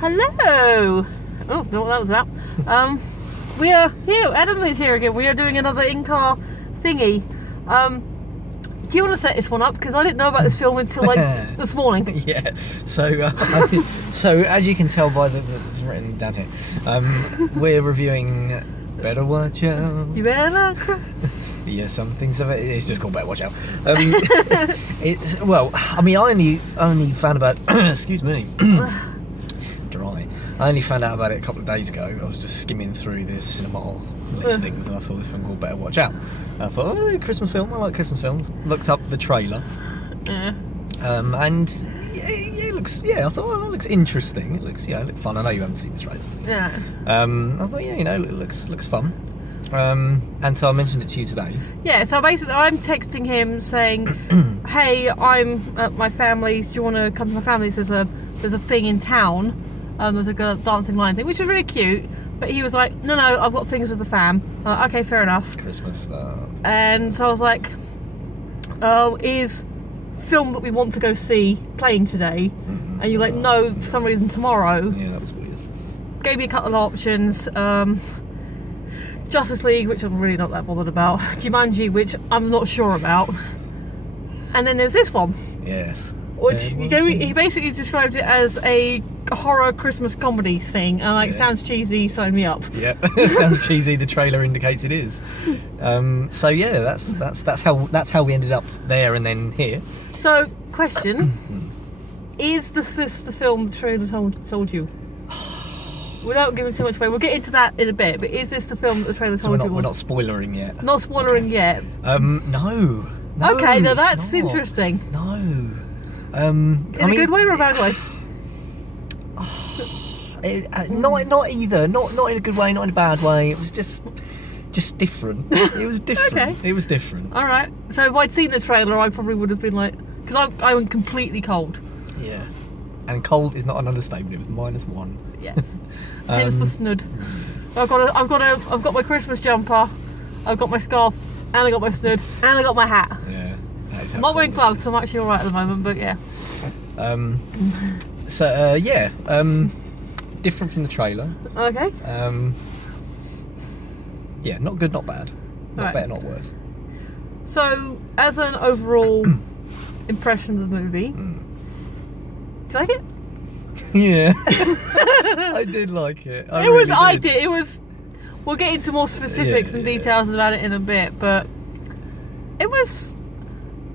Hello! Oh, don't know what that was about. We are here, Adam is here again. We are doing another in-car thingy. Do you want to set this one up? Because I didn't know about this film until like this morning. Yeah, so so as you can tell by the it's written down here, we're reviewing Better Watch Out. You better cry. Yeah, some things of it. It's just called Better Watch Out. It's, well, I mean, I only found about excuse me, dry. I only found out about it a couple of days ago. I was just skimming through the cinema listings and I saw this film called Better Watch Out. And I thought, oh, Christmas film. I like Christmas films. Looked up the trailer. Yeah. And yeah, it looks. Yeah, I thought, well, that looks interesting. It looks, it looked fun. I know you haven't seen the trailer. Yeah. I thought, yeah, it looks fun. And so I mentioned it to you today. Yeah, so basically I'm texting him saying, hey, I'm at my family's, do you want to come to my family's? There's a thing in town, there's a dancing line thing, which was really cute, but he was like, no, I've got things with the fam. Okay, fair enough. Christmas stuff. And so I was like, is film that we want to go see playing today? And you're like, no, for some reason tomorrow. Yeah, that was weird. Gave me a couple of options. Justice League, which I'm really not that bothered about. Jumanji, which I'm not sure about. And then there's this one. Yes. Which he basically described it as a horror Christmas comedy thing. And like, sounds cheesy, sign me up. Yeah, sounds cheesy. The trailer indicates it is. So yeah, that's how we ended up there and then here. So, question: is this the film the trailer told you? Without giving too much away, we'll get into that in a bit. But is this the film that the trailer told you? We're not spoilering yet. Not spoilering yet. No. Okay, now that's interesting. No. In a good way or a bad way? Not either. Not in a good way, not in a bad way. It was just different. It was different. Okay. It was different. All right. So if I'd seen the trailer, I probably would have been like, because I went completely cold. Yeah. And cold is not an understatement. It was -1. Yes. Hence the snud. I've got my Christmas jumper. I've got my scarf, and I got my snud, and I got my hat. Yeah. I'm not wearing gloves because I'm actually all right at the moment. But yeah. Different from the trailer. Okay. Yeah, not good, not bad. Not better, not worse. So, as an overall impression of the movie, do you like it? Yeah. I did like it. It was. We'll get into more specifics and details about it in a bit, but it was.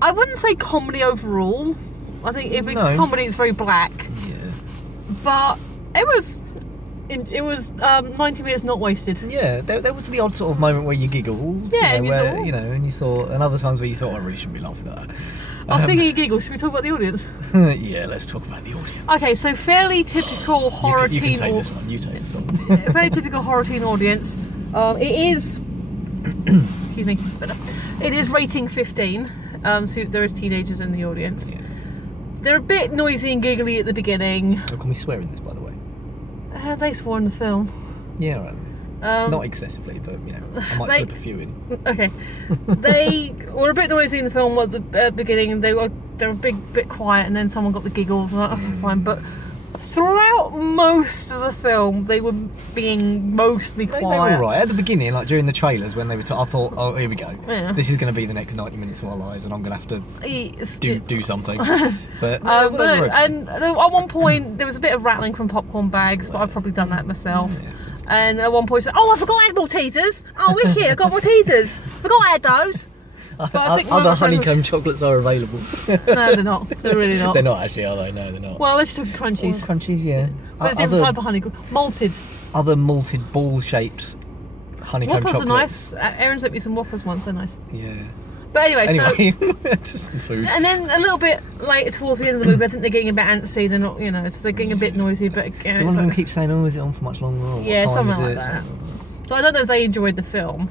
I wouldn't say comedy overall. I think if it's comedy, it's very black. Yeah. But it was 90 minutes not wasted. Yeah, there was the odd sort of moment where you giggled. Yeah, and you thought, and other times where you thought, I really shouldn't be laughing at that. Speaking of giggles, should we talk about the audience? Yeah, let's talk about the audience. Okay, so fairly typical horror teen. You can take this one. You take this one. Fairly typical horror teen audience. It is. Excuse me, it's better. It is rating 15. So there is teenagers in the audience. Yeah. They're a bit noisy and giggly at the beginning. Oh, can we swear in this, by the way? They swore in the film. Yeah, right. Not excessively, but I might slip a few in. Okay. They were a bit noisy in the film at the beginning, and they were a bit quiet, and then someone got the giggles, and I was like, okay, fine. But throughout most of the film, they were being mostly quiet. They were alright. At the beginning, like during the trailers, when they were I thought, oh, here we go. Yeah. This is going to be the next 90 minutes of our lives, and I'm going to have to do something. But and at one point, there was a bit of rattling from popcorn bags, but I've probably done that myself. Yeah. And at one point, oh, I forgot I had Maltesers. Oh, wicked, I got Maltesers. Forgot I had those. But I think other honeycomb chocolates are available. No, they're not. They're really not. They're not actually, are they? No, they're not. Well, let's talk crunchies. Oh, crunchies, yeah. But a different type of honeycomb. Malted. Other malted ball-shaped honeycomb chocolates. Whoppers are nice. Aaron sent me some Whoppers once. They're nice. Yeah. But anyway, so just some food. And then a little bit later towards the end of the movie, I think they're getting a bit antsy. They're not, so they're getting a bit noisy. But again, do one of them keep saying, "Oh, is it on for much longer?" Or yeah, what time something like that. So I don't know if they enjoyed the film.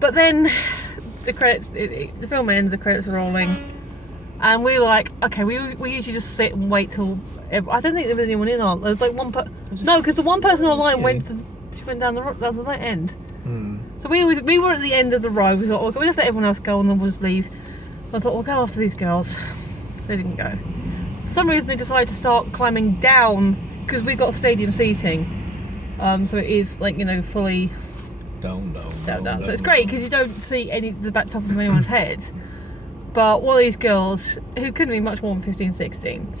But then the credits, the film ends, the credits are rolling, and we're like, okay, we usually just sit and wait till. I don't think there was anyone in on. There was like one no, because the one person online went down the end. So we were at the end of the row. We thought, well, we'll just let everyone else go and then we'll just leave. I thought, we'll go after these girls. They didn't go. For some reason they decided to start climbing down, because we got stadium seating, so it is like, you know, fully down. So it's great because you don't see the back tops of anyone's head. But one of these girls, who couldn't be much more than 15, 16,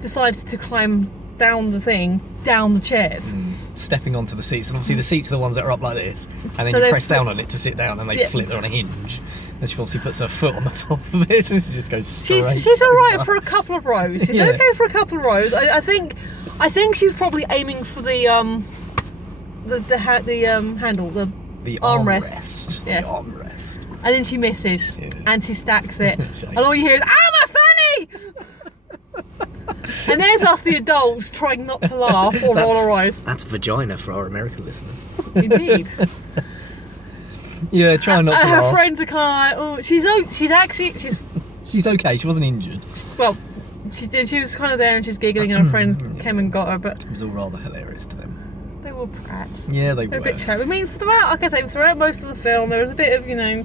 decided to climb down the thing, down the chairs. Stepping onto the seats, and obviously the seats are the ones that are up like this, and then So you they press down on it to sit down, and they flip, they're on a hinge. And she obviously puts her foot on the top of it, and she just goes straight. She's alright for a couple of rows. She's Yeah. okay for a couple of rows. I think she's probably aiming for the handle, the armrest. The Yes. armrest. And then she misses, Yeah. and she stacks it, Shame. and all you hear is, "Ah, my fanny!" And there's us, the adults, trying not to laugh or roll our eyes. That's vagina for our American listeners. Indeed. Yeah, try not to Her laugh. friends are kind of like, oh, she's She's okay, she wasn't injured. well, she was kind of there, and she's giggling, and her friends came and got her, but It was all rather hilarious to them. they were brats. Yeah, they They're were. a bit shy. I mean, throughout most of the film, there was a bit of, you know,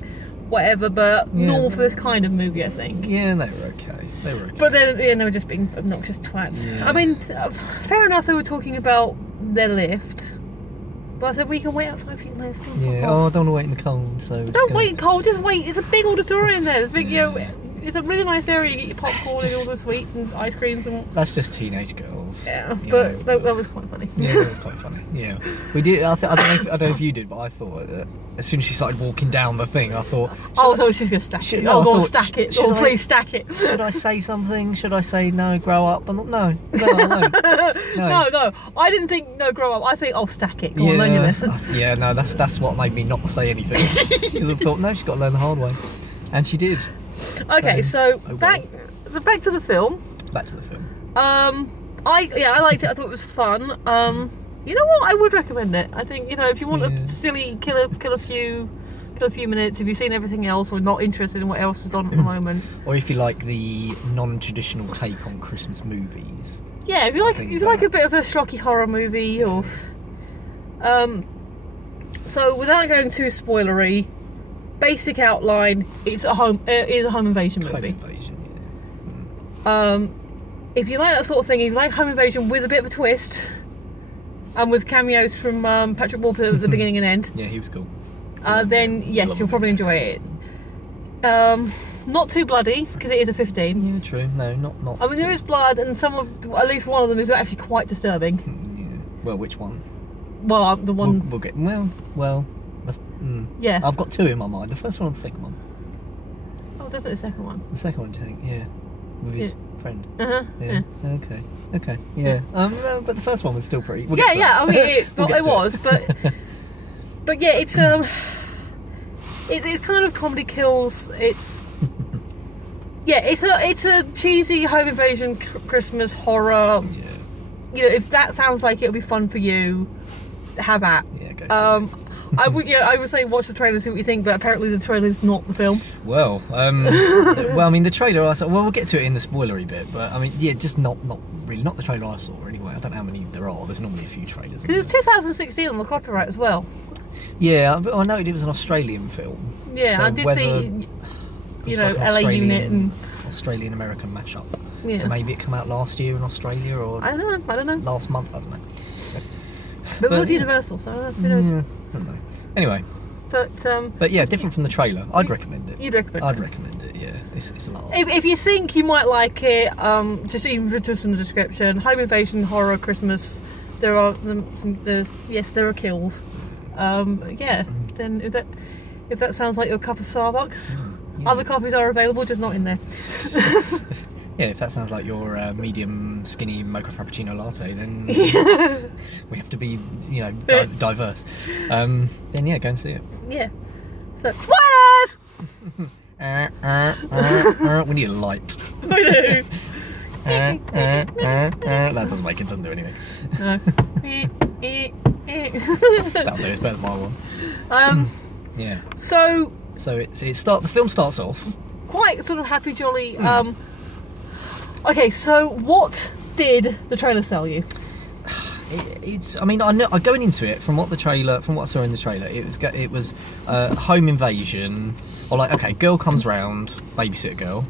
whatever, but Yeah. normal for this kind of movie, I think. Yeah, they were okay. They were okay. But then at the end, they were just being obnoxious twats. Yeah. I mean, fair enough, they were talking about their lift. But I said, we can wait outside for your lift. yeah, oh, I don't want to wait in the cold, so... Don't wait cold, just wait. It's a big auditorium there. There's big, you know, it's a really nice area. You get your popcorn and all the sweets and ice creams and That's just teenage girls. yeah, you but know. that was quite funny. Yeah, that's quite funny. Yeah, we did. I don't know if you did, but I thought that as soon as she started walking down the thing, I thought, Oh, so she's gonna stack should- it. no, Oh, I go on, thought, stack it. should Oh, I- please stack it. should I say something? Should I say no, grow up? I'm not, no. No, I didn't think no, grow up. I think I'll stack it. Go on, learn your lesson. Yeah, no, that's what made me not say anything. Because I thought, no, she's got to learn the hard way, and she did. Okay, so well. back to the film. Back to the film. I liked it. I thought it was fun. You know what? I would recommend it. I think, you know, if you want Yeah. a silly kill a few minutes, if you've seen everything else or not interested in what else is on at the moment. Or if you like the non-traditional take on Christmas movies. Yeah, if you like think a bit of a schlocky horror movie or so without going too spoilery, basic outline, it is a home invasion Home movie. invasion, yeah. If you like that sort of thing, if you like home invasion with a bit of a twist and with cameos from Patrick Warburton at the beginning and end, Yeah, he was cool. then yes, Love you'll him. probably enjoy it. Not too bloody because it is a 15. Yeah, true. No, not. I mean, there is blood, and at least one of them is actually quite disturbing. Yeah. Well, which one? Well, the one, We'll get. Well. yeah. I've got two in my mind. The first one or the second one? Oh, definitely the second one. The second one, do you think? Yeah. With his friend. Uh-huh. Yeah. Okay. Yeah. No, but the first one was still pretty. We'll get to Yeah. that. I mean, it We'll get to was, it. but yeah, it's it's kind of comedy kills. It's a cheesy home invasion Christmas horror. Yeah. You know, if that sounds like it'll be fun for you, have at. Yeah. Go for it. I would say watch the trailer, see what you think, but apparently the trailer is not the film. Well, I mean, the trailer I saw. Well, we'll get to it in the spoilery bit, but I mean, yeah, just not really, not the trailer I saw anyway. I don't know how many there are. There's normally a few trailers. Because it was 2016 on the copyright as well. Yeah, but I noted it was an Australian film. Yeah, So I did whether see, it's LA Australian- Unit and Australian American mashup. yeah. So maybe it came out last year in Australia or I don't know. last month. I don't know. But it was yeah. Universal, so I don't know. Who knows? I don't know. Anyway, But yeah, different from the trailer. I'd recommend it. you'd recommend I'd it. recommend it. Yeah, it's a lot. If you think you might like it, just from the description, home invasion, horror, Christmas, there are kills. Yeah, then if that sounds like your cup of Starbucks, other copies are available, just not in there. Yeah, if that sounds like your medium skinny mocha frappuccino latte, then we have to be, diverse. Then yeah, go and see it. Yeah. So spoilers. We need a light. I do. That doesn't make it. Doesn't do anything. No. That'll do. It's better than my one. Yeah. So The film starts off. quite sort of happy jolly. Okay, so what did the trailer sell you? I mean, I know going into it from what I saw in the trailer, it was home invasion, or like, okay, girl comes round, babysitter girl,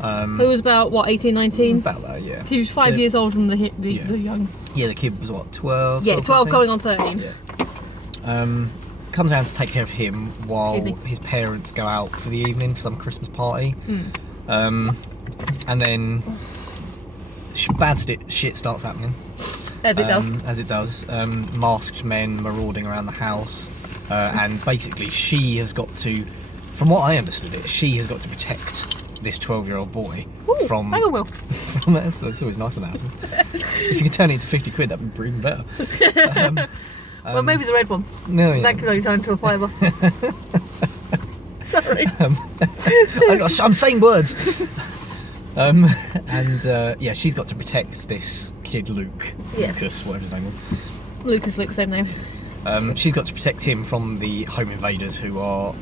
Who was about, what, 18, 19? About that, yeah. He was 5 years older than the young. Yeah, the kid was what, 12? Yeah, 12 going on 13. Yeah. Comes around to take care of him while his parents go out for the evening for some Christmas party. And then bad shit starts happening. As it does. As it does. Masked men marauding around the house. And basically she has got to, from what I understood it, she has got to protect this 12-year-old boy from... Hang on, Will. That's always nice when that happens. If you could turn it into 50 quid, that'd be even better. Well, maybe the red one. No, yeah. That could only turn into a fiver. Sorry. I'm saying words. Yeah, she's got to protect this kid, Luke. Yes. Lucas, whatever his name was. Luke, same name. She's got to protect him from the home invaders who are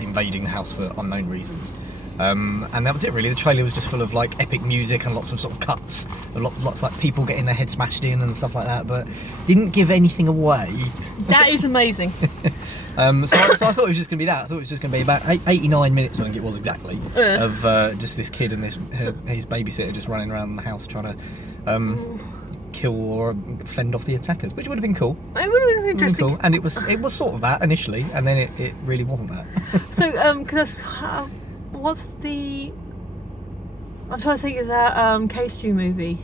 invading the house for unknown reasons. And that was it really. The trailer was just full of like epic music and lots of sort of cuts, and lots like people getting their head smashed in and stuff like that, but didn't give anything away. That is amazing. So I thought it was just going to be that. I thought it was just going to be about 89 minutes, I think it was exactly, of just this kid and his babysitter just running around the house trying to kill or fend off the attackers, which would have been cool. It would have been interesting. Cool. And it was sort of that initially, and then it really wasn't that. So, because what's the... I'm trying to think of that K2 movie.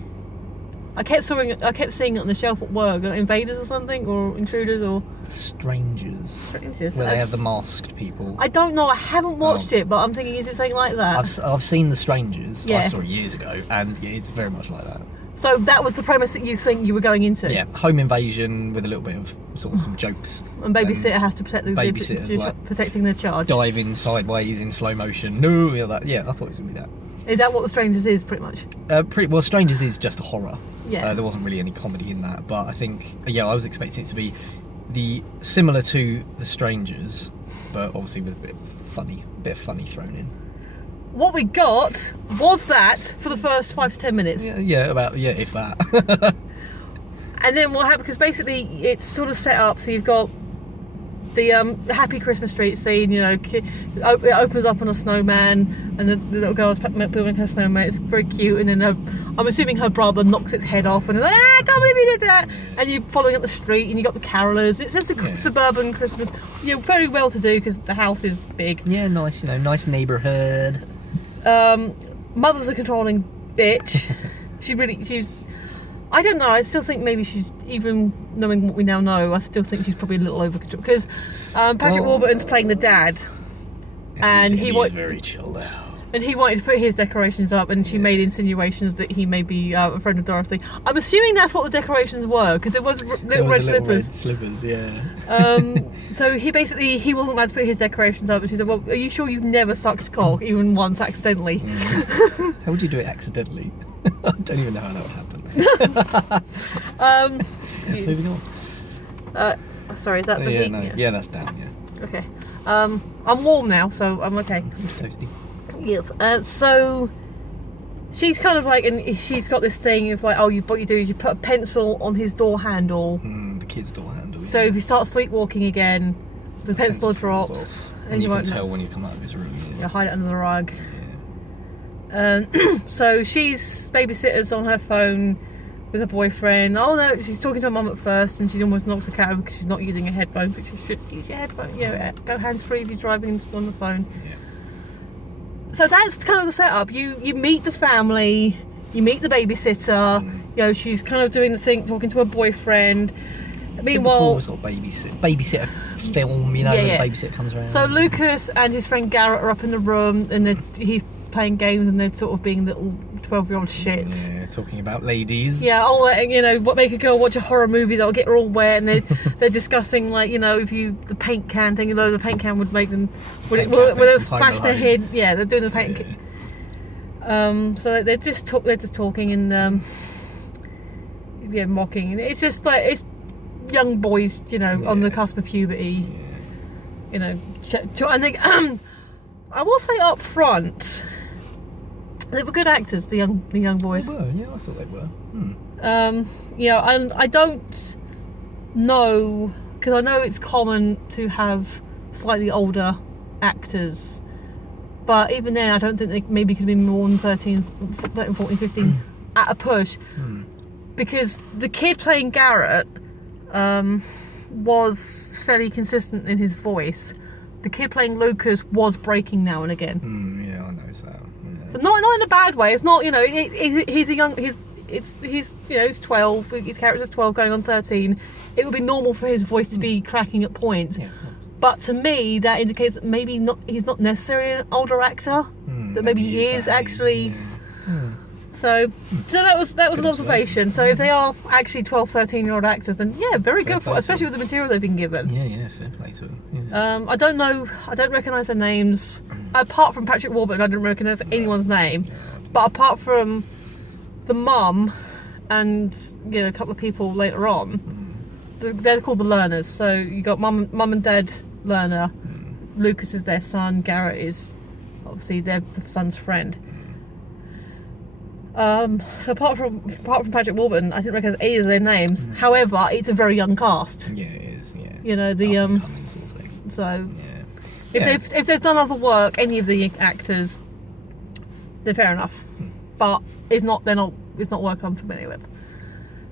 I kept seeing it on the shelf at work. Invaders or something, or Intruders, or... Strangers. Where they have the masked people. I don't know, I haven't watched it, but I'm thinking, is it something like that? I've seen The Strangers. Yeah. I saw it years ago, and yeah, it's very much like that. So that was the premise that you think you were going into? Yeah, home invasion with a little bit of sort of some jokes. And babysitter has to protect protecting the charge. Diving sideways in slow motion. No, yeah, I thought it was going to be that. Is that what The Strangers is, pretty much? Well, Strangers is just a horror. Yeah. There wasn't really any comedy in that, but I think, yeah, I was expecting it to be similar to The Strangers, but obviously with a bit of funny thrown in. What we got was that for the first 5 to 10 minutes. Yeah, if that. And then what happened, because basically it's sort of set up, so you've got the happy Christmas street scene, you know, it opens up on a snowman, and the little girl's building her snowman. It's very cute, and then I'm assuming her brother knocks its head off, and they're like, I can't believe he did that. And you're following up the street, and you got the carolers. It's just a suburban Christmas, very well to do, because the house is big. Yeah, nice, nice neighbourhood. Mother's a controlling bitch. she I don't know, I still think maybe she's, even knowing what we now know, I still think she's probably a little over control, because Patrick Warburton's playing the dad, and he's very chilled out, and he wanted to put his decorations up, and she made insinuations that he may be a friend of Dorothy. I'm assuming that's what the decorations were, because it was little red slippers. Red slippers, yeah. So he wasn't allowed to put his decorations up, and she said, well, are you sure you've never sucked cock, even once accidentally? How would you do it accidentally? I don't even know how that would happen. Moving on. Sorry, is that the heat? No. Yeah, that's down, yeah. Okay. I'm warm now, so I'm okay. Toasty. Yes. So she's kind of like, and she's got this thing of like, what you do is you put a pencil on his door handle. The kid's door handle. Yeah. So if he starts sleepwalking again, the pencil drops, and you won't tell when he's come out of his room. Yeah, hide it under the rug. So she's babysitter's on her phone with her boyfriend. Oh no, she's talking to her mum at first, and she almost knocks the cat over because she's not using a headphone, but she should use your headphone. Yeah, go hands free if he's driving on the phone. Yeah. So that's kind of the setup. You meet the family, you meet the babysitter. You know, she's kind of doing the thing, talking to her boyfriend. Meanwhile, sort of babysitter film, you know, when the babysitter comes around. So Lucas and his friend Garrett are up in the room, and he's playing games, and they're sort of being little 12-year-old shits. Yeah, talking about ladies. Yeah, what make a girl watch a horror movie that'll get her all wet, and they're discussing, like, if the paint can thing, the paint can would make them, would it splash their head? Yeah, they're doing the paint can. So they're just talking and mocking. It's just like, it's young boys, on the cusp of puberty. Yeah. And they, I will say up front, they were good actors, the young boys. They were, yeah, I thought they were. And I don't know, because I know it's common to have slightly older actors, But even then, I don't think they maybe could have been more than 13, 14, 15 at a push. Because the kid playing Garrett was fairly consistent in his voice. The kid playing Lucas was breaking now and again. Yeah, I know that. Yeah. But not in a bad way. It's not, you know, he's a young, he's 12. His character's 12, going on 13. It would be normal for his voice to be cracking at points. Yeah. But to me, that indicates that maybe he's not necessarily an older actor. That maybe he is actually. So that was an observation. So if they are actually 12, 13-year-old actors, then yeah, very good for, especially with the material they've been given. Yeah, fair play to them. Yeah. I don't recognise their names. Apart from Patrick Warburton, I didn't recognise anyone's name. But apart from the mum and a couple of people later on, they're called the Learners. So you got mum and dad Lerner. Lucas is their son. Garrett is obviously their son's friend. So apart from Patrick Warburton, I didn't recognise any of their names. However, it's a very young cast. Yeah, it is. Yeah. You know the Sort of thing. So if they've done other work, any of the actors, they're fair enough. But it's not work I'm familiar with.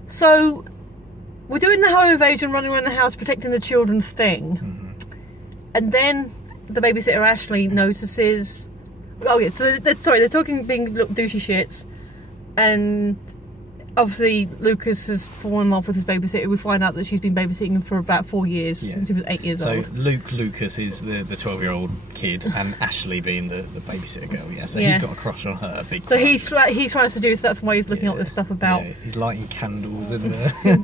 So we're doing the home invasion, running around the house, protecting the children thing, and then the babysitter Ashley notices. Oh yeah, so they're talking being douchey shits. And obviously Lucas has fallen in love with his babysitter. We find out that she's been babysitting him for about 4 years, since he was 8 years old. So Lucas is the 12-year-old kid, and Ashley being the babysitter girl. Yeah, so he's got a crush on her. So he's trying to seduce. That's why he's looking at this stuff about. Yeah, he's lighting candles and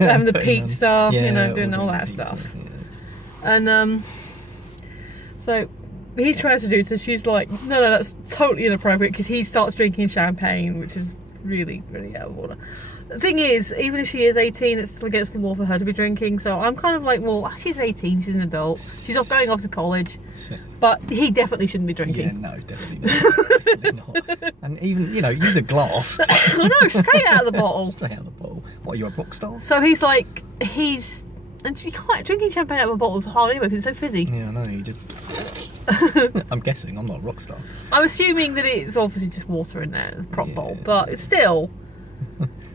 having the Pete stuff, doing all that stuff. And so he tries to do. So she's like, no, that's totally inappropriate, because he starts drinking champagne, which is really, really out of order. The thing is, even if she is 18, it's still against the law for her to be drinking. So I'm kind of like, well, she's 18, she's an adult, she's going off to college, but he definitely shouldn't be drinking. Yeah, no, definitely not. And even, use a glass. I know, straight out of the bottle. Straight out of the bottle. What, are you a rock star? So he's like, and you can't, drinking champagne out of a bottle is hard anyway, because it's so fizzy. Yeah, I know, you just. I'm guessing, I'm not a rock star. I'm assuming that it's obviously just water in there, a prop bowl, but it's still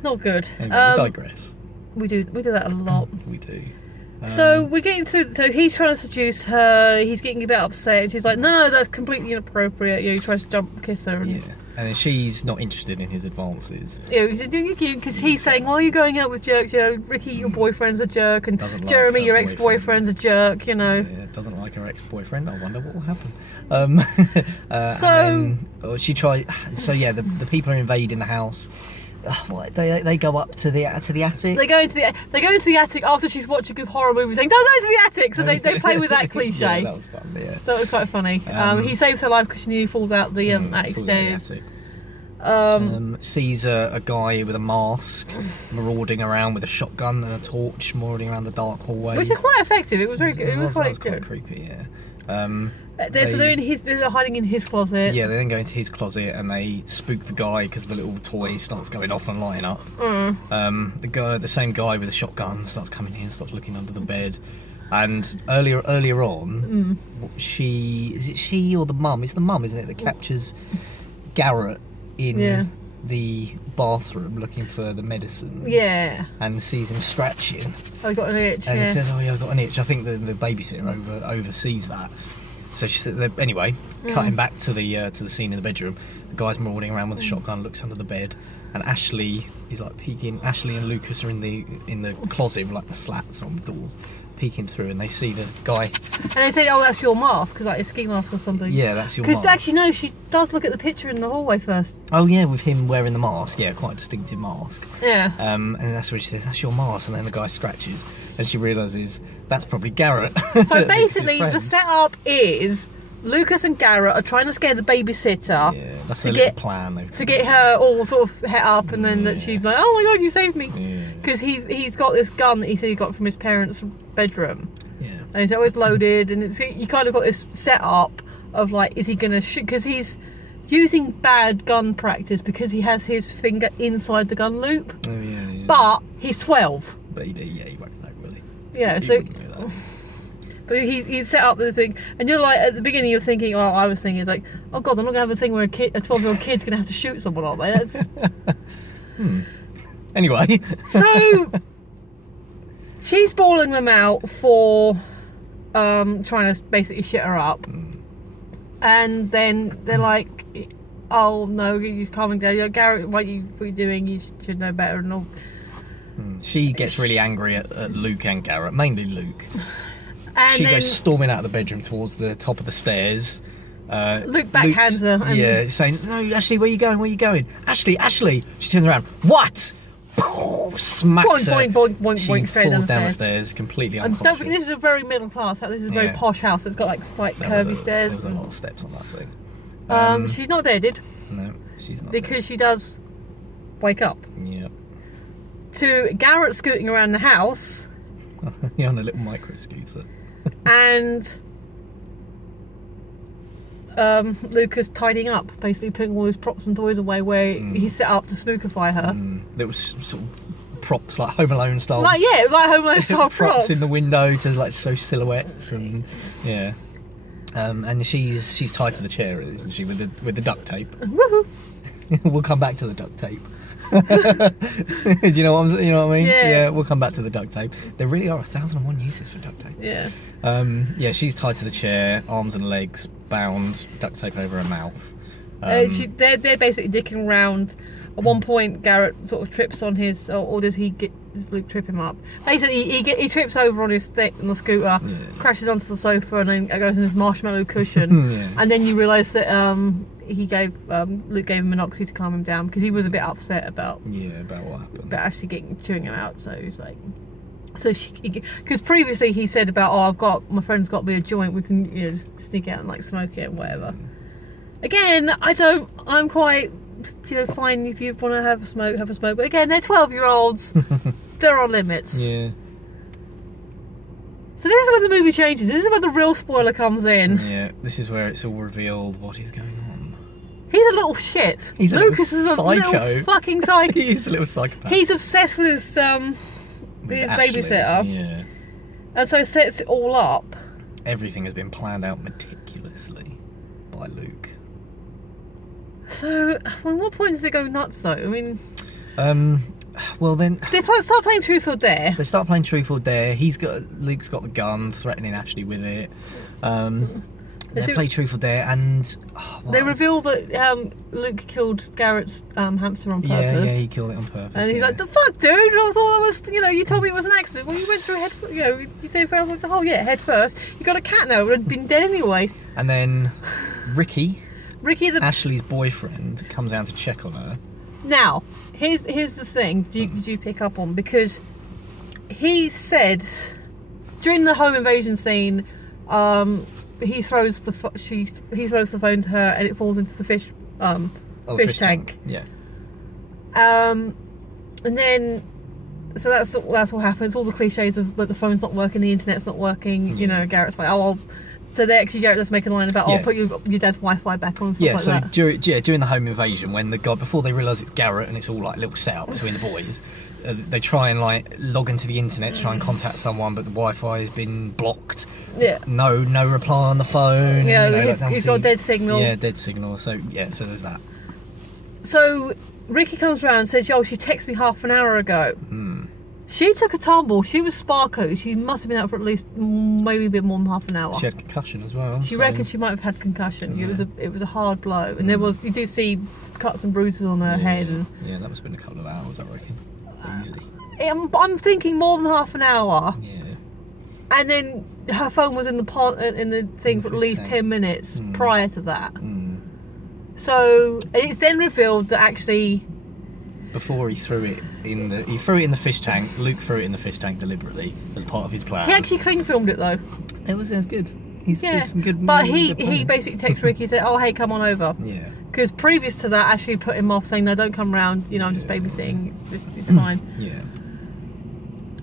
not good. Anyway, we digress. We do that a lot. We do. So we're getting through. So he's trying to seduce her. He's getting a bit upset, and she's like, "No, that's completely inappropriate." He tries to kiss her, and and then she's not interested in his advances. Because he's saying, "Why are you going out with jerks? Ricky, your boyfriend's a jerk, and Jeremy, your ex-boyfriend's a jerk." Yeah, doesn't like her ex-boyfriend. I wonder what will happen. She tries. So yeah, the people are invading the house. What, they go up to the attic. They go into the attic after she's watching a horror movie, saying, "Don't go to the attic." So they play with that cliche. Yeah, that was fun. Yeah, that was quite funny. He saves her life because she nearly falls out the attic stairs. Sees a guy with a mask marauding around with a shotgun and a torch, marauding around the dark hallways, which is quite effective. It was very good. It was quite good. Creepy. Yeah. So they're hiding in his closet. Yeah, they then go into his closet and they spook the guy because the little toy starts going off and lighting up. The same guy with the shotgun starts coming in, starts looking under the bed. And earlier on, is it she or the mum? It's the mum, isn't it, that captures Garrett in the bathroom looking for the medicines. Yeah. And sees him scratching. Oh, he got an itch. And he says, "Oh yeah, I got an itch." I think the babysitter oversees that. So she said, anyway, cutting back to the scene in the bedroom, the guy's marauding around with a shotgun, looks under the bed, and Ashley is like peeking. Ashley and Lucas are in the closet with like the slats on the doors, peeking through, and they see the guy. And they say, "Oh, that's your mask," because like a ski mask or something. Yeah, that's your mask. Because actually, no, she does look at the picture in the hallway first. Oh yeah, with him wearing the mask. Yeah, quite a distinctive mask. Yeah. And that's where she says, "That's your mask," and then the guy scratches, and she realises that's probably Garrett. So basically, the setup is Lucas and Garrett are trying to scare the babysitter. Yeah, that's the little plan. To get her all sort of het up, and then that she's like, "Oh my god, you saved me!" Because he's got this gun that he said he got from his parents' bedroom. Yeah. And it's always loaded, and you kind of got this setup of like, is he gonna shoot? Because he's using bad gun practice because he has his finger inside the gun loop. Oh yeah. But he's 12. But he won't know, will he? Yeah. But he set up this thing, and you're like, at the beginning you're thinking, oh, I was thinking, it's like, oh god, they're not going to have a thing where a 12-year-old kid's going to have to shoot someone, are they? That's... Anyway. So, she's bawling them out for trying to basically shit her up. And then they're like, oh no, you're calming down. You're like, Garrett, what are you doing? You should know better and all. She gets really angry at Luke and Garrett, mainly Luke. And she then goes storming out of the bedroom towards the top of the stairs. Luke backhands her. And yeah, saying, no, Ashley, where are you going? Where are you going? Ashley! She turns around. What? Smacks her. Boink, straight falls down the stairs. stairs, completely And unconscious. don't forget, this is a very middle class house. This is a very posh house. It's got like slight curvy stairs. There's a lot of steps on that thing. She's not deaded. No, she's not. Because she does wake up. Yep. To Garrett scooting around the house. Yeah, on a little micro scooter. And Lucas tidying up, basically putting all his props and toys away where he set up to spookify her. There was sort of props like Home Alone style. Like Home Alone style props in the window to like show silhouettes and yeah. And she's tied to the chair, isn't she, with the duct tape? Woohoo! We'll come back to the duct tape. Do you know what I mean? Yeah. We'll come back to the duct tape. There really are 1,001 uses for duct tape. Yeah. Yeah, she's tied to the chair, arms and legs bound, duct tape over her mouth. They're basically dicking around. At one point, Garrett sort of trips on his, or does Luke trip him up? Basically, he trips over on his stick on the scooter, crashes onto the sofa, and then goes in his marshmallow cushion. And then you realise that Luke gave him an oxy to calm him down because he was a bit upset about what happened. About actually chewing him out. So he's like, because previously he said about, my friend's got me a joint, we can sneak out and like smoke it and whatever. Again, I'm quite fine if you want to have a smoke, but again, they're 12-year-olds. They're on limits. Yeah. So this is where the movie changes. This is where the real spoiler comes in. Yeah, this is where it's all revealed what is going on. He's a little shit. Lucas is a little fucking psycho. He is a little psychopath. He's obsessed with his babysitter. Yeah. And so sets it all up. Everything has been planned out meticulously by Luke. So, what point does it go nuts though? I mean... well then... They start playing Truth or Dare. They start playing Truth or Dare. Luke's got the gun, threatening Ashley with it. They play Truth or Dare and... they reveal that Luke killed Garrett's hamster on purpose. Yeah, he killed it on purpose. And he's like, the fuck, dude? I thought it was, you told me it was an accident. Well, you went through head, you said, oh yeah, head first. You got a cat now, it would have been dead anyway. And then Ricky, Ashley's boyfriend, comes down to check on her. Now, here's the thing. Did you pick up on? Because he said during the home invasion scene, he throws the phone to her and it falls into the fish tank. Yeah. And then so that's what happens. All the cliches of the phone's not working, the internet's not working. Garrett's like, so Garrett does make a line about, I'll put your dad's Wi-Fi back on. Yeah, so during the home invasion, when the guy, before they realise it's Garrett and it's all like a little set up between the boys, they try and like log into the internet to try and contact someone, but the Wi-Fi has been blocked. Yeah. No reply on the phone. Yeah, he's got a dead signal. Yeah, dead signal. So so there's that. So Ricky comes around and says, yo, she texted me half an hour ago. She took a tumble. She was sparko. She must have been out for at least maybe a bit more than half an hour. She had concussion as well. She reckons she might have had concussion. Yeah. It was a hard blow, and you do see cuts and bruises on her head. And that must have been a couple of hours, I reckon. Easily. I'm thinking more than half an hour. Yeah. And then her phone was in the thing for at least 10 minutes prior to that. So it's then revealed that actually, before he threw it in the fish tank. Luke threw it in the fish tank deliberately as part of his plan. He actually clean filmed it though. It was good. There's some good. But he basically texted Ricky and said, "Oh hey, come on over." Yeah. Because previous to that, Ashley put him off, saying, "No, don't come round. I'm just babysitting. It's fine." Yeah.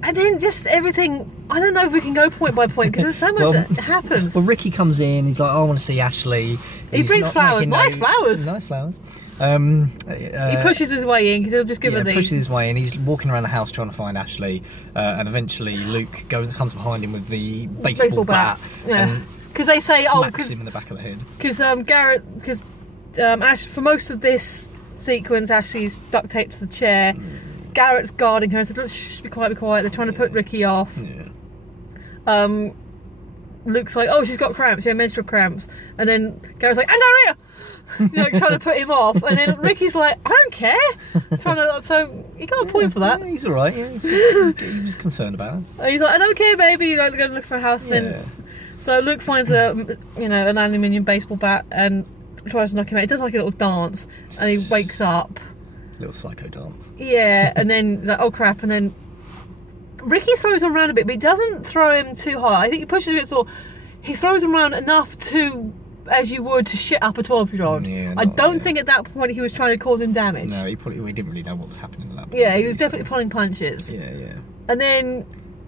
And then just everything, I don't know if we can go point by point, because there's so much that happens. Well, Ricky comes in, he's like, oh, I want to see Ashley. He brings flowers, nice flowers. Nice flowers. He pushes his way in, because he'll just give her these. He pushes his way in, he's walking around the house trying to find Ashley, and eventually Luke comes behind him with the baseball bat. Yeah. Because they say, smacks him in the back of the head. Because Ash, for most of this sequence, Ashley's duct taped to the chair. Garrett's guarding her and said, look, shh, be quiet, be quiet. They're trying to put Ricky off. Yeah. Luke's like, oh, she's got cramps, yeah, menstrual cramps. And then Garrett's like, diarrhea! Trying to put him off. And then Ricky's like, I don't care. So he got a point for that. Yeah, he's alright. Yeah, he was concerned about her. He's like, I don't care, baby. You're going to look for a house. And then, so Luke finds an aluminium baseball bat and tries to knock him out. He does like a little dance and he wakes up. Little psycho dance. Yeah, and then like, oh crap, and then Ricky throws him around a bit, but he doesn't throw him too high. I think he pushes a bit, so he throws him around enough to, as you would, to shit up a 12-year-old. Yeah, I don't think at that point he was trying to cause him damage. No, we didn't really know what was happening at that point. Yeah, he was definitely pulling punches. Yeah. And then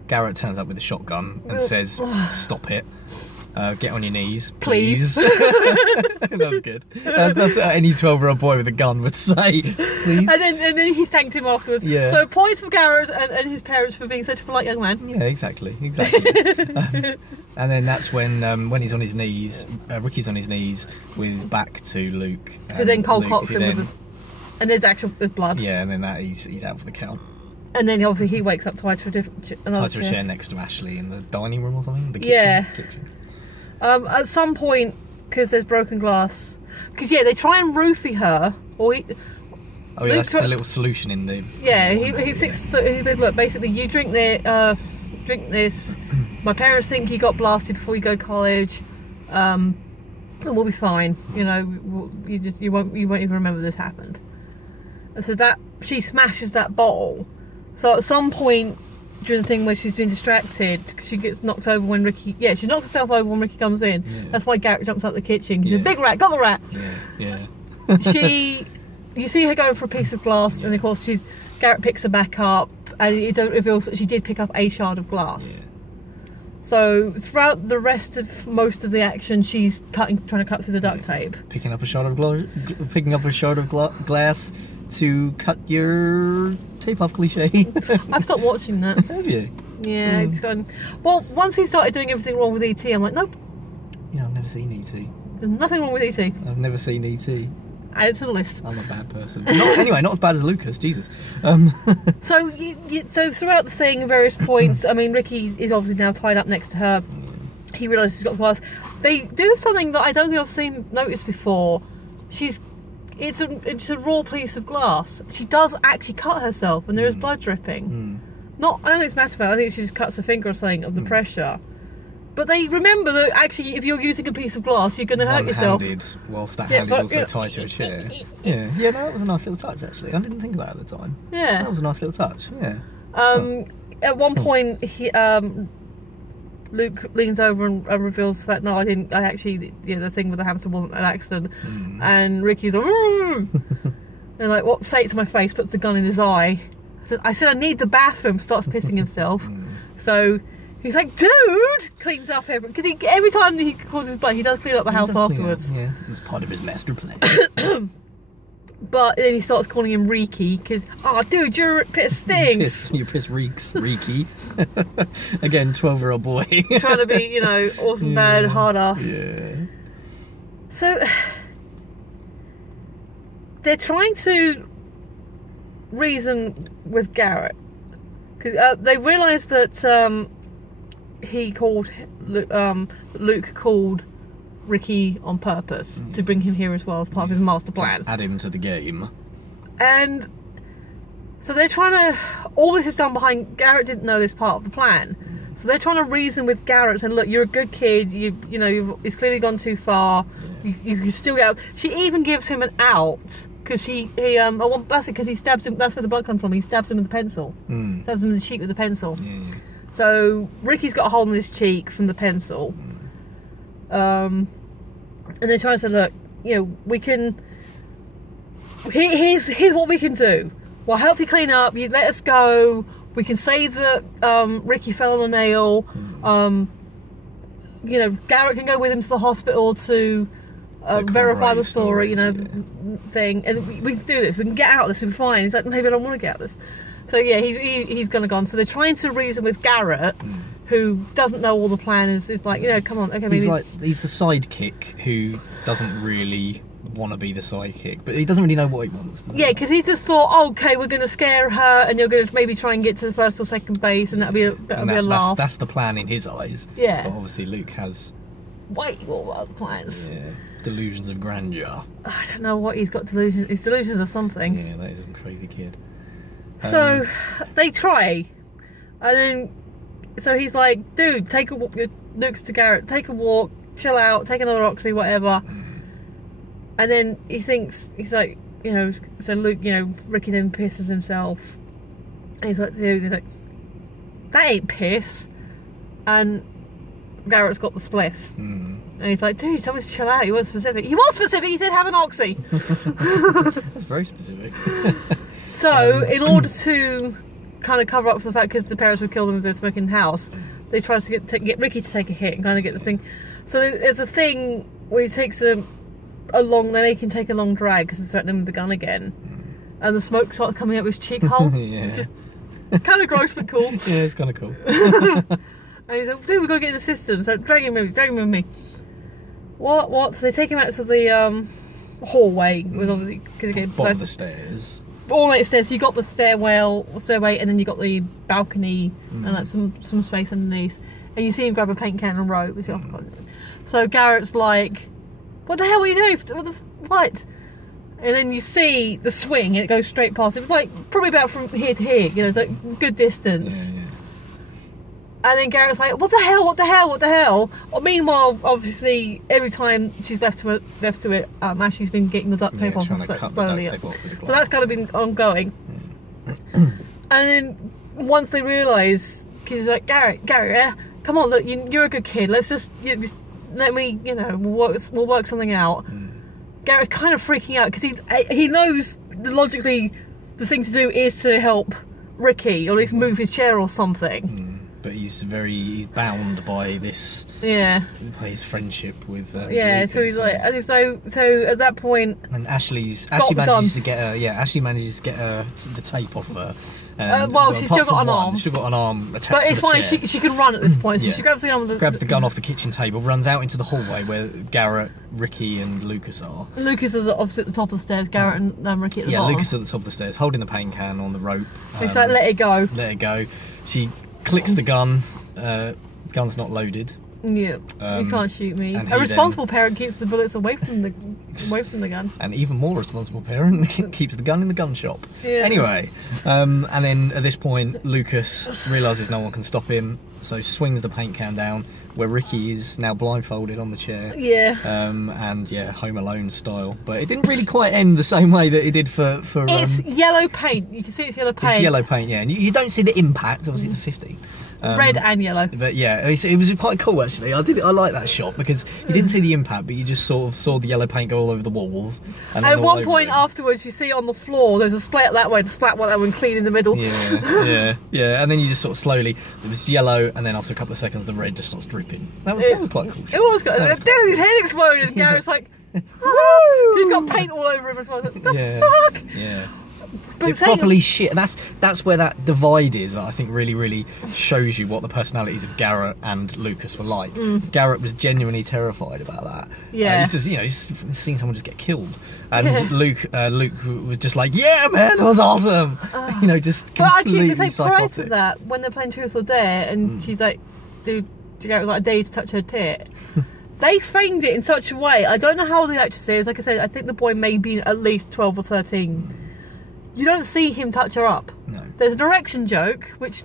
Garrett turns up with a shotgun and says, stop it. Get on your knees, please. That was good. That's what any 12-year-old boy with a gun would say, please. And then he thanked him afterwards. Yeah. So points for Garrett and his parents for being such a polite young man. Yeah, exactly. And then that's when he's on his knees, Ricky's on his knees with his back to Luke. Who then Cole cocks him and there's blood. Yeah, and then he's out for the count. And then obviously he wakes up tied to a chair next to Ashley in the dining room or something. The kitchen. At some point, because there's broken glass, because they try and roofie her, that's the little solution in the. Yeah, he says, look, basically, you drink this. My parents think you got blasted before you go to college, and we'll be fine. You won't even remember this happened. And so that she smashes that bottle. So at some point during the thing where she's been distracted, she gets knocked over when Ricky. Yeah, she knocks herself over when Ricky comes in. Yeah. That's why Garrett jumps out the kitchen. He's a big rat, got the rat. Yeah. You see her going for a piece of glass, and of course Garrett picks her back up, and it reveals that she did pick up a shard of glass. Yeah. So throughout the rest of most of the action, she's trying to cut through the duct tape. Picking up a shard of glass to cut your tape off cliche. I've stopped watching that. Have you? Yeah, it's gone. Well, once he started doing everything wrong with E.T., I'm like, nope. I've never seen E.T. There's nothing wrong with E.T. I've never seen E.T. Add it to the list. I'm a bad person. Not as bad as Lucas, Jesus. So throughout the thing, at various points, I mean, Ricky is obviously now tied up next to her. He realises she's got the glass. They do something that I don't think I've noticed before. It's a raw piece of glass. She does actually cut herself, and there is blood dripping. I don't think it's massive. I think she just cuts her finger or something of the pressure. But they remember that actually, if you're using a piece of glass, you're going to hurt yourself. Whilst that hand is also tied to a chair. Yeah, that was a nice little touch actually. I didn't think about it at the time. Yeah, that was a nice little touch. Yeah. At one point, Luke leans over and reveals the fact, no, I actually, the thing with the hamster wasn't an accident. And Ricky's like, and like, what? Say it to my face, puts the gun in his eye. I said I need the bathroom, starts pissing himself. So he's like, dude, cleans up because every time he causes blood, he does clean up the house afterwards. Yeah, it's part of his master plan. But then he starts calling him Reeky because, dude, your piss stinks. Your piss reeks, Reeky. Again, 12-year-old boy. Trying to be, awesome, bad, hard ass. Yeah. So, they're trying to reason with Garrett. Because they realise that Luke called Ricky on purpose to bring him here as well as part of his master plan. To add him to the game. And so they're trying to. All this is done behind. Garrett didn't know this part of the plan. So they're trying to reason with Garrett and look, you're a good kid. He's clearly gone too far. You can still get out. She even gives him an out because that's because he stabs him. That's where the blood comes from. He stabs him with a pencil. Stabs him in the cheek with a pencil. So Ricky's got a hole in his cheek from the pencil. And they're trying to say, look, we can. Here's what we can do. We'll help you clean up. You let us go. We can say that Ricky fell on a nail. You know, Garrett can go with him to the hospital to verify the story, you know, thing. And we can do this. We can get out of this. We'll be fine. He's like, maybe I don't want to get out of this. So yeah, he's gonna gone. So they're trying to reason with Garrett, who doesn't know all the plan. Is like, you know, come on, okay. Maybe he's the sidekick who doesn't really want to be the sidekick, but he doesn't really know what he wants. Yeah, because he just thought, okay, we're going to scare her, and you're going to maybe try and get to the first or second base, and that'll be a laugh. That's the plan in his eyes. Yeah. But obviously Luke has way more other plans. Yeah, delusions of grandeur. I don't know what he's got delusions. He's delusions of something. Yeah, that is a crazy kid. So they try, and then so he's like, dude, take a walk. Luke's to Garrett, take a walk, chill out, take another oxy, whatever. And then he thinks, he's like, you know, so Luke, you know, Ricky then pisses himself. And he's like, dude, he's like, that ain't piss. And Garrett's got the spliff. And he's like, dude, tell me to chill out. He was specific. He was specific. He said have an oxy. That's very specific. So, in order to kind of cover up for the fact, because the parents would kill them if they're smoking in the house, they try to get Ricky to take a hit and kind of get this thing. So there's a thing where he takes a long, then he can take a long drag because they threaten him with the gun again, and the smoke starts coming up his cheek hole. Yeah. Which is kind of gross but cool. Yeah, it's kind of cool. And he's like, dude, we've got to get in the system, so drag him with me. What? So they take him out to the hallway, with obviously, because again, bottom of the stairs. All eight stairs. So you got the stairway, and then you got the balcony, and like some space underneath. And you see him grab a paint can and rope, which so Garrett's like, what the hell are you doing? What? And then you see the swing, and it goes straight past. It was like probably about from here to here. You know, it's like good distance. Yeah. And then Garrett's like, what the hell? What the hell? What the hell? Well, meanwhile, obviously, every time she's left to it, Ashley's been getting the duct tape off and slowly. So that's kind of been ongoing. And then once they realise, because he's like, Garrett, come on, look, you're a good kid. Let's just let me, you know, we'll work something out. Garrett's kind of freaking out because he knows logically the thing to do is to help Ricky, or at least move his chair or something. But he's bound by this. Yeah. By his friendship with. Yeah. Lucas, so he's like, and so at that point. And Ashley manages to get her. Yeah, Ashley manages to get her the tape off her. Well, she's still got an arm. She's still got an arm attached. But it's to the fine. chair. She can run at this point. So she grabs the arm. Grabs the gun off the kitchen table, runs out into the hallway where Garrett, Ricky, and Lucas are. Lucas is opposite the top of the stairs. Garrett and Ricky at the bottom. Yeah, Lucas at the top of the stairs, holding the paint can on the rope. She's like, let it go. Let it go. She clicks the gun. Gun's not loaded. Yeah, you can't shoot me. A responsible parent keeps the bullets away from the gun. An even more responsible parent keeps the gun in the gun shop. Yeah. Anyway, and then at this point, Lucas realises no one can stop him, so swings the paint can down, where Ricky is now blindfolded on the chair. Yeah. And yeah, Home Alone style. But it didn't really quite end the same way that it did for It's yellow paint. You can see it's yellow paint. It's yellow paint, yeah. And you don't see the impact. Obviously, it's a 50. Red and yellow. But yeah, it was quite cool actually. I like that shot because you didn't see the impact, but you just sort of saw the yellow paint go all over the walls. And at one point afterwards, you see on the floor there's a splat that way, and a splat that one clean in the middle. Yeah. And then you just sort of slowly, it was yellow, and then after a couple of seconds, the red just starts dripping. That was quite cool. It was good. Dude, his head exploded. Garrett's like, woo! He's got paint all over him as well. Like, the fuck? Yeah. But it's properly shit, and that's where that divide is. That I think really shows you what the personalities of Garrett and Lucas were like. Garrett was genuinely terrified about that. Yeah, he's just he's seen someone just get killed, and Luke was just like, yeah, man, that was awesome. Just completely but actually, they say prior psychotic. to that, when they're playing Truth or Dare, and she's like, dude, Garrett was like, I dare you to touch her tit. They framed it in such a way. I don't know how old the actress is. Like I said, I think the boy may be at least 12 or 13. You don't see him touch her up. No. There's an erection joke, which,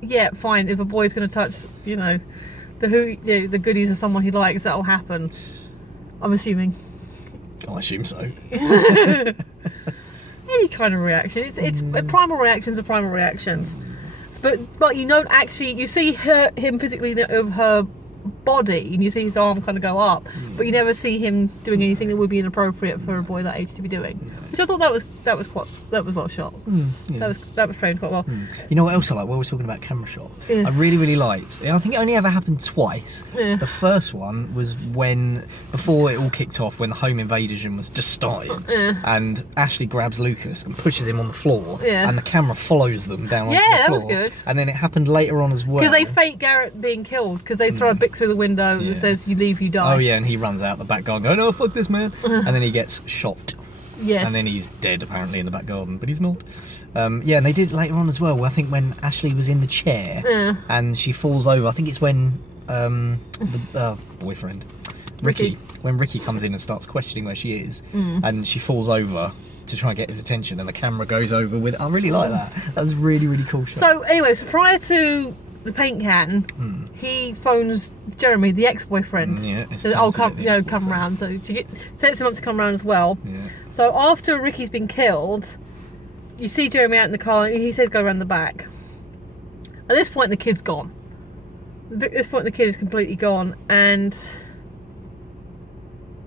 yeah, fine. If a boy's going to touch, the goodies of someone he likes, that'll happen. I'm assuming. I assume so. Any kind of reaction. It's primal reactions are primal reactions. But you don't actually, you see him physically of her body, and you see his arm kind of go up, but you never see him doing anything that would be inappropriate for a boy that age to be doing. Which I thought that was well shot. That was trained quite well. You know what else I like? While we're talking about camera shots, Yeah. I really liked. I think it only ever happened twice. Yeah. The first one was before it all kicked off, when the home invasion was just starting, and Ashley grabs Lucas and pushes him on the floor, and the camera follows them down onto the floor. Yeah, that was good. And then it happened later on as well. Because they fake Garrett being killed, because they throw a bic through the window that says, "You leave, you die." Oh yeah, and he runs out the back garden going, "Oh fuck this man," and then he gets shot. Yes. And then he's dead apparently in the back garden, but he's not. Yeah, and they did it later on as well. I think when Ashley was in the chair and she falls over. I think it's when the boyfriend, Ricky, when Ricky comes in and starts questioning where she is, and she falls over to try and get his attention, and the camera goes over with. I really like that. That was a really cool shot. So anyway, so prior to the paint can, he phones Jeremy, the ex-boyfriend. Says, "Oh, come round." So she sets him up to come round as well. Yeah. So after Ricky's been killed, you see Jeremy out in the car, and he says go around the back. At this point, the kid's gone. At this point, the kid is completely gone, and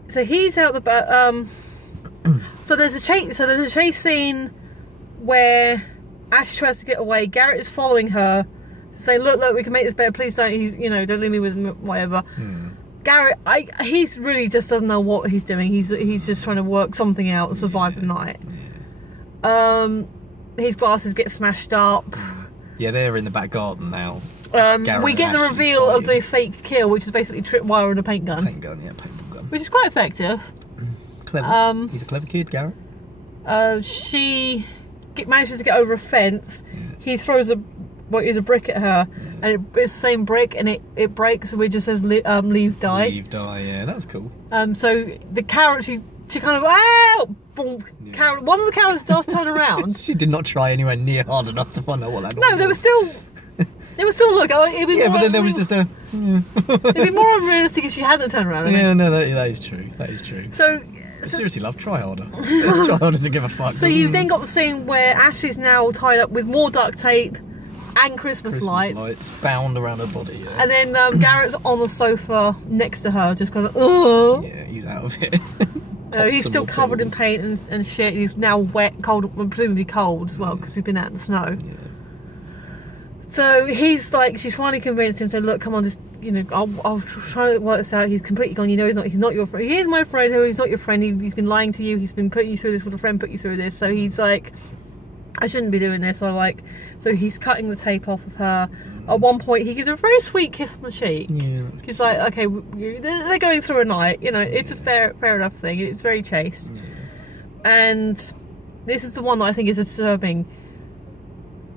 so he's out the back. So there's a chase scene where Ash tries to get away. Garrett is following her, saying, "Look, we can make this better. Please don't, don't leave me with him, whatever." Garrett, he's really just doesn't know what he's doing. He's just trying to work something out and survive the night. His glasses get smashed up. Yeah, they're in the back garden now. We get the reveal of the fake kill, which is basically tripwire and a paint gun. Paintball gun. Which is quite effective. Clever. He's a clever kid, Garrett. She manages to get over a fence. He throws a brick at her, and it's the same brick, and it breaks, and it just says leave, die. Leave, die. Yeah, that was cool. So the carrot, she kind of ow, boom. Carrot. One of the carrots does turn around. She did not try anywhere near hard enough to find out what that was. No, they were still. Look. It'd be but then there was just a. It'd be more unrealistic if she hadn't turned around. Yeah, no, that is true. That is true. So. Seriously, love, try harder. Try harder to give a fuck. So you've then got the scene where Ashley's now tied up with more duct tape and Christmas lights bound around her body. Yeah. And then Garrett's on the sofa next to her, just kind of, oh. Yeah, he's out of it. He's still covered in paint and shit. He's now wet, cold, presumably cold as well, because we've been out in the snow. Yeah. So he's like, she's finally convinced him to look, come on, just, I'll try to work this out. He's completely gone. He's not your friend. He is my friend. He's not your friend. He's been lying to you. He's been putting you through this. Would a friend put you through this? So he's like, I shouldn't be doing this. So he's cutting the tape off of her. At one point, he gives her a very sweet kiss on the cheek. Yeah. He's like, okay, they're going through a night. It's a fair enough thing. It's very chaste. Yeah. And this is the one that I think is disturbing.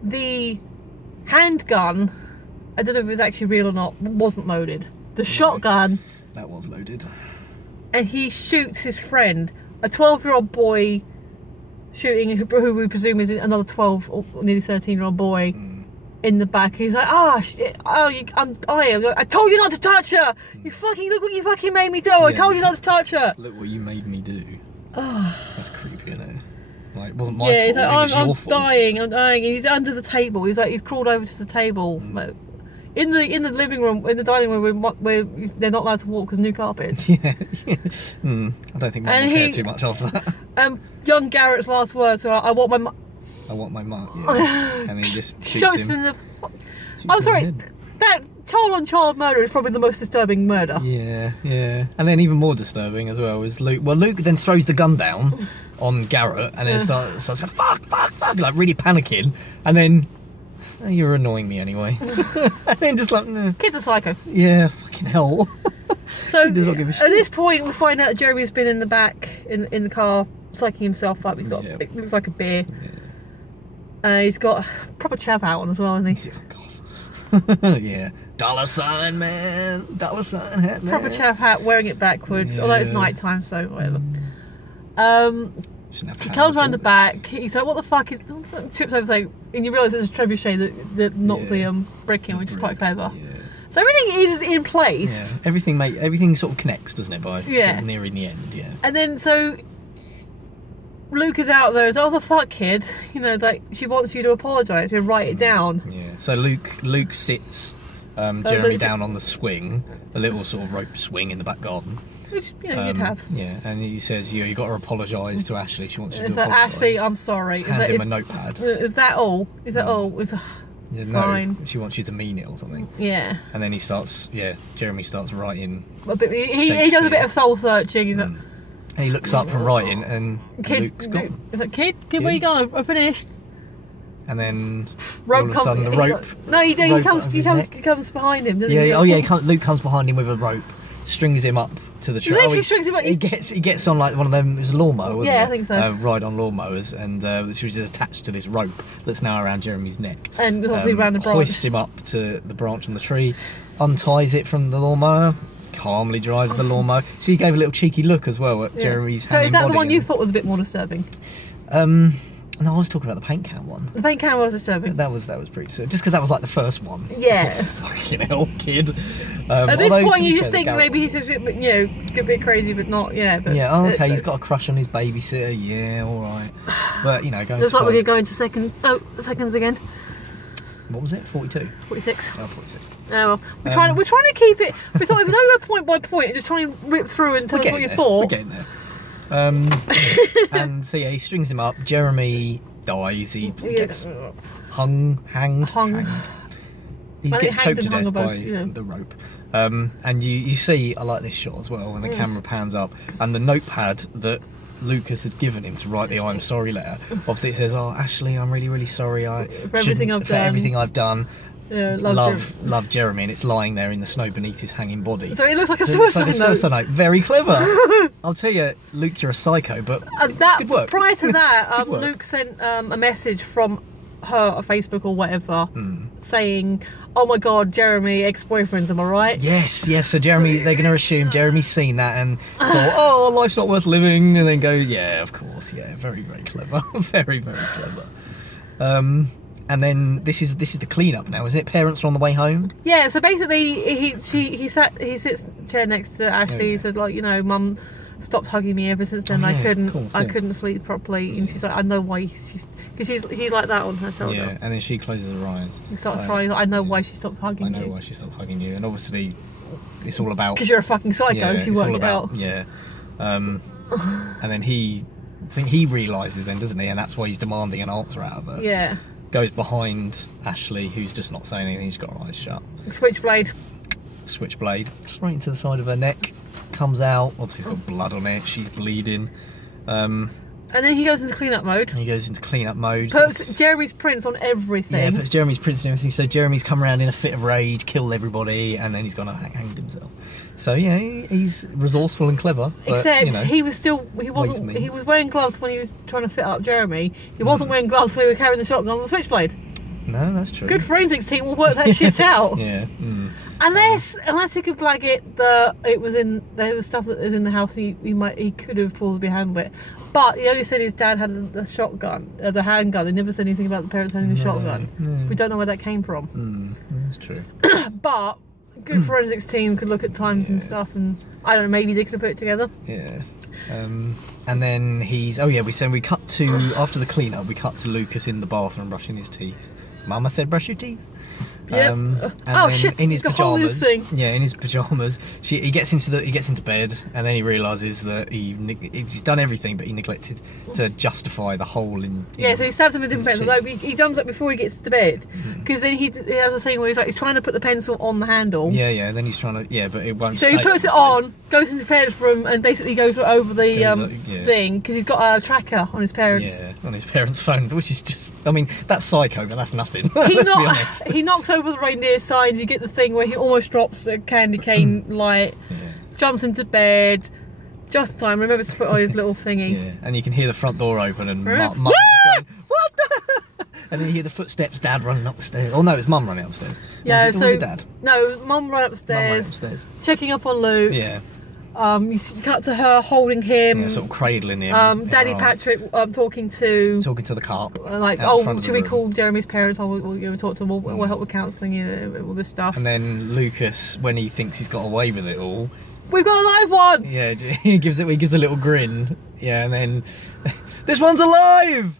The handgun, I don't know if it was actually real or not, wasn't loaded. The shotgun, that was loaded. And he shoots his friend, a 12-year-old boy shooting who we presume is another 12 or nearly 13-year-old boy in the back. He's like, oh shit, I told you not to touch her. You fucking, look what you fucking made me do. I told you not to touch her. Look what you made me do. That's creepy, isn't it? Like, it wasn't my fault. He's like, I'm dying. And he's under the table. He's crawled over to the table. Like, in the living room, in the dining room, where they're not allowed to walk because new carpets. Yeah. I don't think Mum will care too much after that. Young Garrett's last words are, I want my mum. I want my mum. Yeah. And then he just shoots him. In the. I'm sorry. That child-on-child murder is probably the most disturbing murder. Yeah. And then even more disturbing as well is Luke. Well, Luke then throws the gun down on Garrett and then starts saying, fuck, like really panicking. And then, oh, you're annoying me anyway. And then just like, nah. Kid's a psycho. Yeah, fucking hell. So at this point, we find out that Jeremy's been in the back, in the car, psyching himself up. He's got, it looks like a beer. Yeah. He's got a proper chav out on as well, hasn't he? Oh, God. Yeah. Dollar sign, man. Dollar sign hat, man. Proper chav hat, wearing it backwards. Although it's night time, so whatever. He comes around the back. He's like, "What the fuck is?" Trips over, like, and you realise it's a trebuchet that knocked the brick in, which is quite clever. Yeah. So everything is in place. Yeah. Everything sort of connects, doesn't it? By sort of nearing the end, yeah. And then so Luke is out there. It's, oh, the fuck, kid. Like, she wants you to apologise. You write it down. Yeah. So Luke sits Jeremy down on the swing, a little sort of rope swing in the back garden. Which, you know, you'd have. Yeah, and he says, you got to apologise to Ashley. She wants you to So apologise. Ashley, I'm sorry. Hands him a notepad. Is that all? Is that all? Yeah, fine. No, she wants you to mean it or something. Yeah. And then Jeremy starts writing. A bit, he does a bit of soul searching. He's like, And he looks up from writing, and Luke's gone. He's like, kid, where you going? I finished. And then Rope all of a sudden the rope. He comes behind him. Doesn't he? Luke comes behind him with a rope, strings him up to the tree. Literally strings him up. He gets on like one of them. It was a lawnmower, wasn't it? I think so. Ride on lawnmowers, and she was just attached to this rope that's now around Jeremy's neck. And obviously around the branch. Hoists him up to the branch on the tree, unties it from the lawnmower, calmly drives the lawnmower. She gave a little cheeky look as well at Jeremy's hanging body. So is that the one you thought was a bit more disturbing? No, I was talking about the paint can one. The paint can was disturbing. That was pretty soon. Just because that was like the first one. Yeah. Fucking hell, kid. At this point, you just think maybe he's just a bit crazy, but not. Yeah. But yeah. Oh, okay. He's got a crush on his babysitter. Yeah. All right. But going. Looks like we're gonna go into seconds again. What was it? 42. 46. Oh, 46. Oh well, we're trying to keep it. We thought if we don't go point by point and just try and rip through and tell us what you thought. We're getting there. And so he strings him up. Jeremy dies. He gets hanged. He gets choked to death by the rope. And you see, I like this shot as well when the camera pans up and the notepad that Lucas had given him to write the I'm sorry letter. Obviously it says, "Oh, Ashley, I'm really, really sorry. For everything I've done. Yeah, love Jeremy," and it's lying there in the snow beneath his hanging body. So it looks like a suicide note. Very clever. I'll tell you, Luke, you're a psycho, but good work. Prior to that, Luke sent a message from her on Facebook or whatever saying, "Oh my God, Jeremy, ex-boyfriends, am I right?" Yes. So Jeremy, they're going to assume Jeremy's seen that and thought, "Oh, life's not worth living," and then go, "Yeah, of course, yeah, very, very clever, very, very clever." And then this is the clean-up now, isn't it? Parents are on the way home. Yeah. So basically, he sits chair next to Ashley. He said, like, Mum stopped hugging me ever since then. I couldn't sleep properly. And she's like, I know why. He's like that on her shoulder. Yeah. And then she closes her eyes. He starts crying. I know why she stopped hugging you. I know why she stopped hugging you. And obviously, it's all about because you're a fucking psycho. Yeah, she worked it out. Yeah. And then I think he realises then, doesn't he? And that's why he's demanding an answer out of her. Yeah. Goes behind Ashley, who's just not saying anything. She's got her eyes shut. Switchblade, straight into the side of her neck. Comes out. Obviously, it's got blood on it. She's bleeding. And then he goes into clean-up mode. Puts Jeremy's prints on everything. Yeah, puts Jeremy's prints on everything. So Jeremy's come around in a fit of rage, killed everybody, and then he's gone and hanged himself. So yeah, he's resourceful and clever. But, except he was wearing gloves when he was trying to fit up Jeremy. He wasn't wearing gloves when he was carrying the shotgun on the switchblade. No, that's true. Good forensics team will work that shit out. Yeah. Unless you could blag it that there was stuff that was in the house. He could have plausibly handled it. But he only said his dad had the shotgun, the handgun. He never said anything about the parents having the shotgun. No. We don't know where that came from. That's true. But good forensics team could look at times and stuff, and I don't know, maybe they could have put it together. Yeah. And then we cut to after the cleanup. We cut to Lucas in the bathroom brushing his teeth. Mama said, "Brush your teeth." Yeah. In his pajamas. Yeah, in his pajamas. He gets into bed, and then he realises that he's done everything, but he neglected to justify the hole in so he stabs him with a different pencil. Like, he jumps up before he gets to bed, because then he has a scene where he's trying to put the pencil on the handle. Yeah. Then he's trying to but it won't. So he puts it on, goes into the parents' room, and basically goes over the thing because he's got a tracker on his parents. Yeah, on his parents' phone, which is just. I mean, that's psycho, but that's nothing. Let's be honest. He knocks over the reindeer signs. You get the thing where he almost drops a candy cane light, jumps into bed, just in time, remembers to put on his little thingy. Yeah, and you can hear the front door open and Mum going, "What the?" And then you hear the footsteps, Dad running up the stairs. Oh no, it's Mum running upstairs. Was it Dad? No, Mum ran upstairs. Checking up on Luke. Yeah. You cut to her holding him, sort of cradling him. Daddy Patrick talking to the cart. Like, should we call Jeremy's parents? We'll talk to them. We'll help with counselling, all this stuff. And then Lucas, when he thinks he's got away with it all, we've got a live one. Yeah, he gives a little grin. Yeah, and then this one's alive.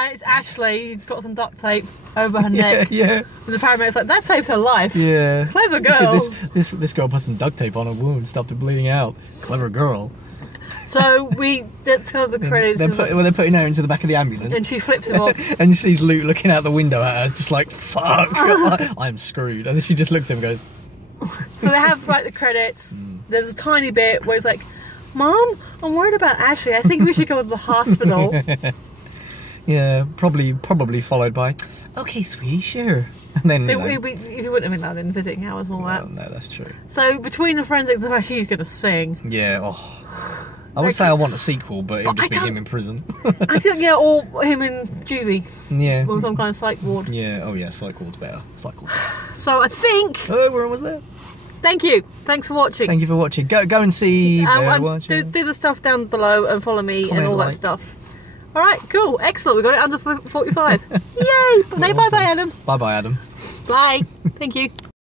And it's Ashley, got some duct tape over her neck. Yeah. And the paramedic's like, that saved her life. Yeah. Clever girl. This girl put some duct tape on her wound, stopped it bleeding out. Clever girl. So that's kind of the credits. They're putting her into the back of the ambulance. And she flips him off. And she sees Luke looking out the window at her, just like, fuck, I'm screwed. And then she just looks at him and goes... So they have like the credits. There's a tiny bit where it's like, Mom, I'm worried about Ashley. I think we should go to the hospital. Yeah, probably followed by, okay, sweetie, sure. And then He wouldn't have been allowed in visiting hours and all that. No, that's true. So between the forensics and the fact she's going to sing. Yeah, I would say I want a sequel, but it would just be him in prison. I think, yeah, or him in juvie. Yeah. Or some kind of psych ward. Yeah, oh yeah, psych ward's better. Psych ward. So I think... Oh, we're almost there. Thank you. Thanks for watching. Thank you for watching. Go and see do the stuff down below and follow me and all that stuff. Alright, cool. Excellent. We got it under 45. Yay! Say bye-bye, Adam. Bye-bye, Adam. Bye. Thank you.